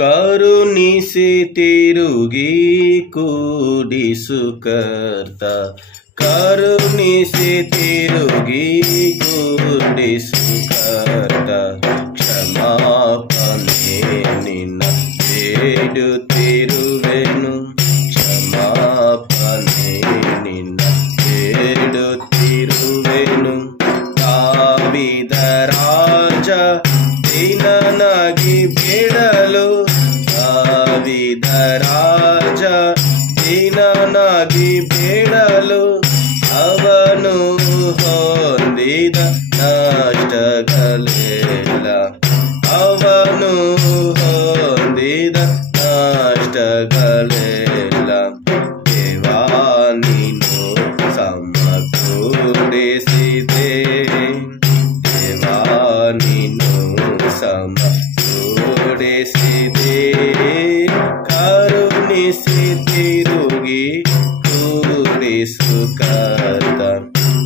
ಕರುಣಿಸಿ ತಿರುಗಿ ಕೂಡಿಸು ಕರ್ತ, ಕರುಣಿಸಿ ತಿರುಗಿ ಕೂಡಿಸು ಕರ್ತ. ಕ್ಷಮಾಪಣೆ ನಿನ್ನ ಬೇಡುತ್ತಿರುವೆನು, ಕ್ಷಮಾಪಣೆ ನಿನ್ನ ಬೇಡುತ್ತಿರುವೆನು. ದಾವೀದ ರಾಜ ದೀನನಾಗಿ ಬೇಡಲು, ದಾವೀದ ರಾಜ ದೀನನಾಗಿ ಬೇಡಲು, ಅವನು ಹೊಂದಿದ ನಷ್ಟಗಳೆಲ್ಲ, ಅವನು ಹೊಂದಿದ ನಷ್ಟಗಳೆಲ್ಲ ದೇವಾ ನೀನು ಸಮಕೂಡಿಸಿದೆ, ದೇವಾ ನೀನು ಸಮಕೂಡಿಸಿದೆ. ಕರುಣಿಸಿ ತಿರುಗಿ ಕೂಡಿಸು ಕರ್ತ,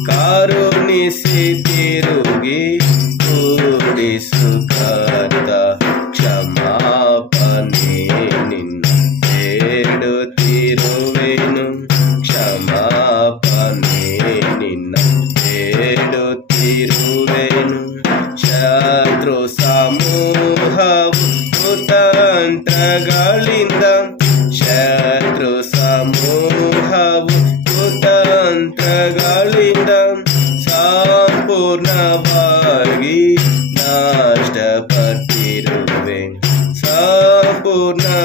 ಕರುಣಿಸಿ ತಿರುಗಿ ಕೂಡಿಸು ಕರ್ತ. ಕ್ಷಮಾಪಣೆ ನಿನ್ನ ಬೇಡುತ್ತಿರುವೆನು, ಕ್ಷಮಾಪಣೆ ನಿನ್ನ ಬೇಡುತ್ತಿರುವೆನು. ಶತ್ರು ಸಮೂಹವು ಕುತಂತ್ರಗಳಿಂದ, ಶತ್ರು ಸಮೂಹವು ಕುತಂತ್ರಗಳಿಂದ ಸಂಪೂರ್ಣವಾಗಿ ನಷ್ಟಪಟ್ಟಿರುವೆ, ಸಂಪೂರ್ಣವಾಗಿ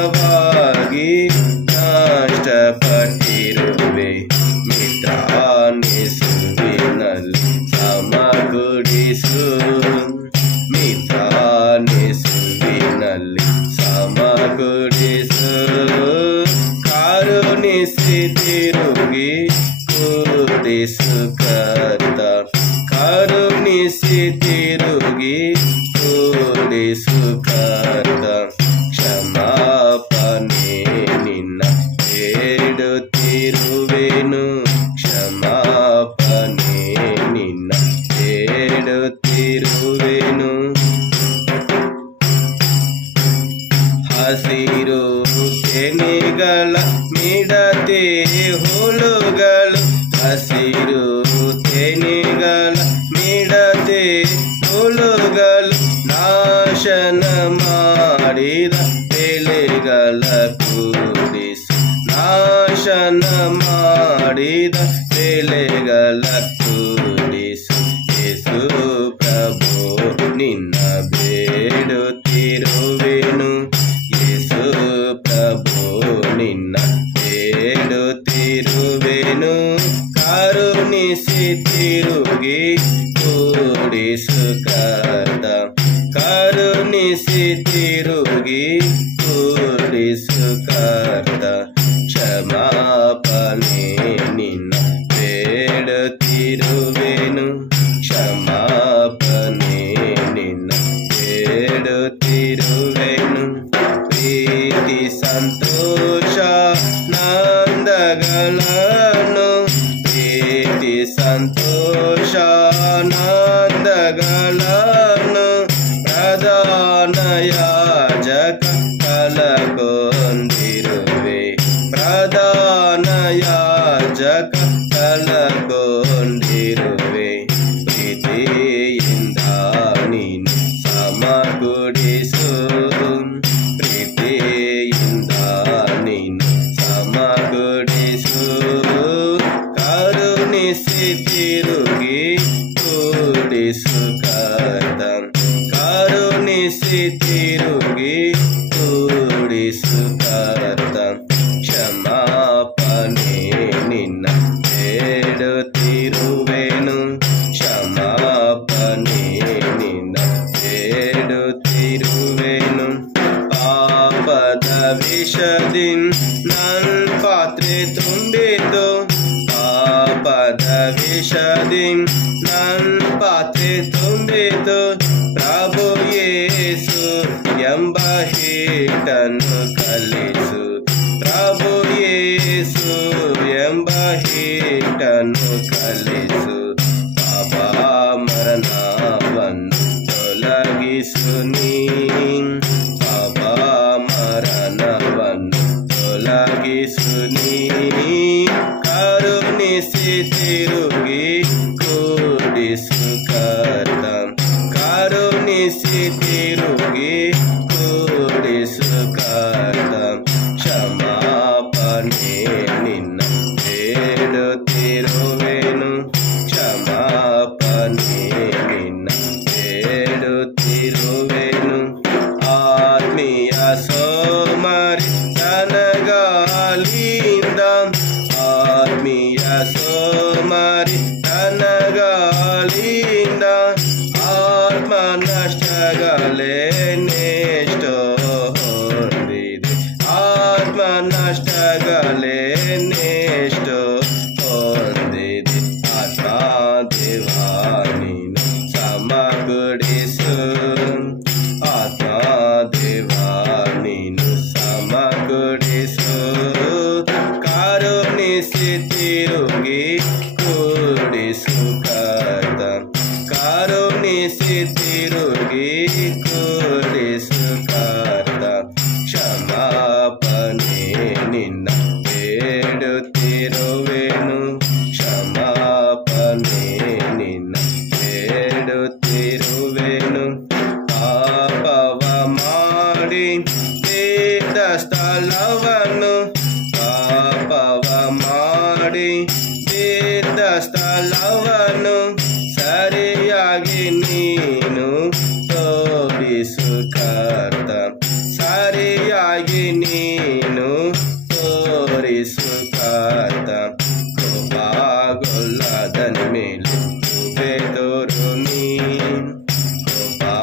ನಷ್ಟಪಟ್ಟಿರುವೆ. ಮಿತ್ರಾನಿಸುವಿನಲ್ಲಿ ಸಮಕೂಡಿಸು, ಮಿತ್ರಾನಿಸುವಿನಲ್ಲಿ ಸಮಕೂಡಿಸು. ಕರುಣಿಸಿ ತಿರುಗಿ ಕೂಡಿಸು ಕರ್ತ, ಕರುಣಿಸಿ ತಿರುಗಿ ಕೂಡಿಸು ಕರ್ತ. ಕ್ಷಮಾಪಣೆ ನಿನ್ನ ಬೇಡುತ್ತಿರುವೆನು, ಕ್ಷಮಾಪಣೆ ನಿನ್ನ ಬೇಡುತ್ತಿರುವೆನು. ಹಸಿರು ತೆನೆಗಳ ಮಿಡತೆ ಹುಳುಗಳು, ಹಸಿರು ತೆನೆಗಳ ಮಿಡತೆ ಹುಳುಗಳು ನಾಶನ ಮಾಡಿದ ಬೆಳೆಗಳ ಕೂಡಿಸು, ನಾಶನ ಮಾಡಿದ ಬೆಳೆಗಳ ಕೂಡಿಸು. ಯೇಸು ಪ್ರಭು ನಿನ್ನ ಬೇಡುತ್ತಿರುವೆನು, ಯೇಸು ಪ್ರಭು ನಿನ್ನ ಬೇಡುತ್ತಿರುವೆನು. ಕರುಣಿಸಿ ತಿರುಗಿ ಕೂಡಿಸು ಕರ್ತ, ಕರುಣಿಸಿ ತಿರುಗಿ ಕೂಡಿಸು ಕರ್ತ. ಕ್ಷಮಾಪಣೆ ನಿನ್ನ ಬೇಡುತ್ತಿರುವೆನು, ಕ್ಷಮಾಪಣೆ ನಿನ್ನ ಬೇಡುತ್ತಿರುವೆನು. ಪ್ರೀತಿ ಸಂತೋಷ ನಂದಗಳನ್ನು, ಪ್ರೀತಿ ಸಂತೋಷ ನಂದಗಳನ್ನು ಪ್ರಧಾನ ಯಾಜಕ ಕಳಕೊಂಡಿರುವೆ, ಪ್ರಧಾನ ಯಾಜಕ ಕಳಕೊಂಡಿರುವೆ. ಪ್ರೀತಿಯಿಂದ ನೀನು ಸಮಕೂಡಿಸು, ಪ್ರೀತಿಯಿಂದ ನೀನು ಸಮಕೂಡಿಸು. ಕರುಣಿಸಿ ತಿರುಗಿ ಕೂಡಿಸು ಕರ್ತ, ಕರುಣಿಸಿ ತಿರುಗಿ ಕೂಡಿಸು ಕರ್ತ. ಕ್ಷಮಾಪಣೆ ನಿನ್ನ ಬೇಡುತ್ತಿರುವೆನು, ಕ್ಷಮಾಪಣೆ ನಿನ್ನ ಬೇಡುತ್ತಿರುವೆನು. ಪಾಪದ ವಿಷದಿಂದ ನನ್ನ ಪಾತ್ರೆ ತುಂಬಿತು, ಪಾಪದ ವಿಷದಿಂದ ನನ್ನ ಪಾತ್ರೆ ತುಂಬಿತು. ಪ್ರಭು ಯೇಸು ಎಂಬ ಹಿಟ್ಟನ್ನು ಕಲಿಸು, ಪ್ರಭು ಯೇಸು ಎಂಬ ಹಿಟ್ಟನ್ನು ಕಲಿಸು. ಪಾಪ ಮರಣವನ್ನು ತೊಲಗಿಸು ನೀ, ಪಾಪ ತಿರುಗಿ ಕೂಡಿಸು ಕರ್ತ ಕರುಣಿಸಿ ತಿರುಗಿ ಕೂಡಿಸು ಕರ್ತ ಕ್ಷಮಾಪಣೆ ನಿನ್ನ ಬೇಡುತ್ತಿರುವೆನು ಕ್ಷಮಾಪಣೆ ನಿನ್ನ ಬೇಡುತ್ತಿರುವೆನು ಆತ್ಮೀಯ ಸೋಮರಿ ತನಗಾಲಿಂದ ಆತ್ಮೀಯ ಸೋಮರಿ ತನಗಾಲಿಂದ ಆತ್ಮ ನಷ್ಟಗಳೇ ನೆಷ್ಟೋ ಹೊಂದಿದೆ ಆತ್ಮ ನಷ್ಟಗಳೇ ನೆಷ್ಟೋ ಹೊಂದಿದೆ ಆತ್ಮ ದೇವಾ ನೀನು ಸಮಗೊಳಿಸು ಆತ್ಮ ದೇವಾ ನೀನು ಸಮಗೊಳಿಸು ಕರುಣಿಸಿ ತಿರುಗಿ ಕೂಡಿಸು ಕರ್ತ ಕರುಣಿಸಿ ತಿರುಗಿ ಕೂಡಿಸು ಕರ್ತ ಕ್ಷಮಾಪಣೆ ನಿನ್ನ ಬೇಡುತ್ತಿರುವೆನು ಕ್ಷಮಾಪಣೆ ನಿನ್ನ ಬೇಡುತ್ತಿರುವೆನು ಪಾಪವ ಮಾಡಿ ಬೇಡ ಸ್ಥಳವನ್ನು ಪಾಪವ ಮಾಡಿ ಬೇಡ ಸ್ಥಳವನ್ನು ಸರಿಯಾಗಿ ನೀನು ತೋರಿಸು ಕರ್ತ ಸರಿಯಾಗಿ ನೀನು ತೋರಿಸು ಕರ್ತ ಕೋಪಗೊಳ್ಳದನ ಮೇಲೆ ಕೃಪೆ ತೋರು ನೀ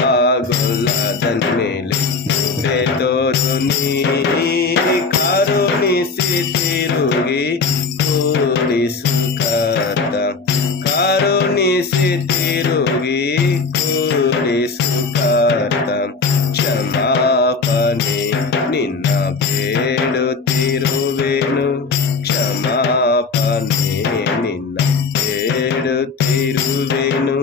ಕೋಪಗೊಳ್ಳದನ ಮೇಲೆ ಕೃಪೆ ತೋರು ನೀ ಕರುಣಿಸಿ ತಿರುಗಿ ಕೂಡಿಸು ಕರ್ತ ಕರುಣಿಸಿ ತಿರುಗಿ ಕೂಡಿಸು ಕರ್ತ ಕ್ಷಮಾಪಣೆ ನಿನ್ನ ಬೇಡುತ್ತಿರುವೆನು ಕ್ಷಮಾಪಣೆ ನಿನ್ನ ಬೇಡುತ್ತಿರುವೆನು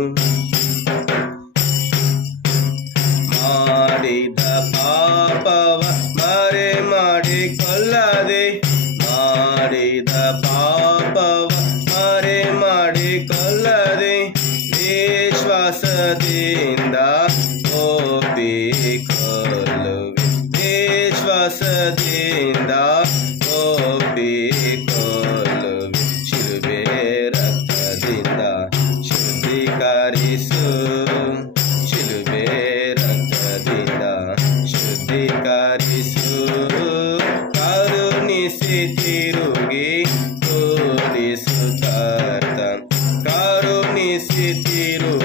ಮಾಡಿದ ಪಾಪವ ಮರೆ ಮಾಡಿಕೊಳ್ಳದೆ ಮಾಡಿದ ಪಾಪವ ಮರೆ ಮಾಡಿಕೊಳ್ಳದೆ ವಿಶ್ವಾಸದಿಂದ ಒಪ್ಪಿಕೊಳ್ಳುವೆ ವಿಶ್ವಾಸದಿಂದ ಒಪ್ಪಿಕೊಳ್ಳುವೆ ಶಿಲುಬೆ ರಕ್ತದಿಂದ ಶುದ್ಧೀಕರಿಸು ಶಿಲುಬೆ ರಕ್ತದಿಂದ ಶುದ್ಧೀಕರಿಸು ಕರುಣಿಸಿ ತಿರುಗಿ ಕೂಡಿಸು ಕರ್ತ ಕರುಣಿಸಿ ತಿರುಗಿ